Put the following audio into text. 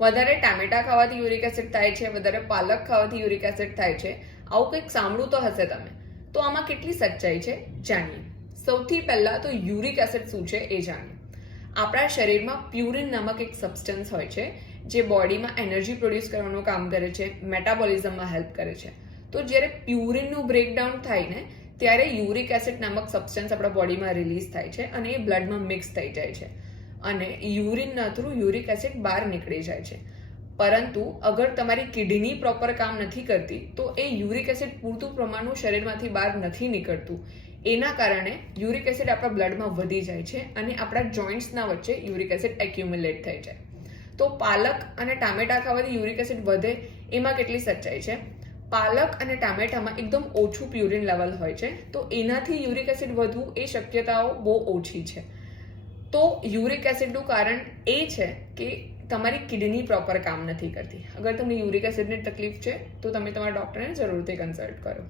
વધારે ટામેટા ખાવાથી યુરિક એસિડ થાય છે, વધારે પાલક ખાવાથી યુરિક એસિડ થાય છે, આવું કંઈક સાંભળ્યું તો હશે તમે. તો આમાં કેટલી સચ્ચાઈ છે જાણીએ. સૌથી પહેલા તો યુરિક એસિડ શું છે એ જાણીએ. આપણા શરીરમાં પ્યુરિન નામક એક સબસ્ટન્સ હોય છે જે બોડીમાં એનર્જી પ્રોડ્યુસ કરવાનું કામ કરે છે, મેટાબોલિઝમમાં હેલ્પ કરે છે. તો જ્યારે પ્યુરિનનું બ્રેકડાઉન થાય ને ત્યારે યુરિક એસિડ નામક સબસ્ટન્સ આપણા બોડીમાં રિલીઝ થાય છે અને એ બ્લડમાં મિક્સ થઈ જાય છે અને યુરિનના થ્રુ યુરિક એસિડ બહાર નીકળી જાય છે. પરંતુ અગર તમારી કિડની પ્રોપર કામ નથી કરતી તો એ યુરિક એસિડ પૂરતું પ્રમાણનું શરીરમાંથી બહાર નથી નીકળતું. એના કારણે યુરિક એસિડ આપણા બ્લડમાં વધી જાય છે અને આપણા જોઇન્ટ્સના વચ્ચે યુરિક એસિડ એક્યુમ્યુલેટ થઈ જાય. તો પાલક અને ટામેટા ખાવાથી યુરિક એસિડ વધે એમાં કેટલી સચ્ચાઈ છે. પાલક અને ટામેટામાં એકદમ ઓછું પ્યુરિન લેવલ હોય છે, તો એનાથી યુરિક એસિડ વધવું એ શક્યતાઓ બહુ ઓછી છે. તો યુરિક એસિડનું કારણ એ છે કે તમારી કિડની પ્રોપર કામ નથી કરતી. અગર તમને યુરિક એસિડની તકલીફ છે તો તમે તમારા ડૉક્ટરને જરૂરથી કન્સલ્ટ કરો.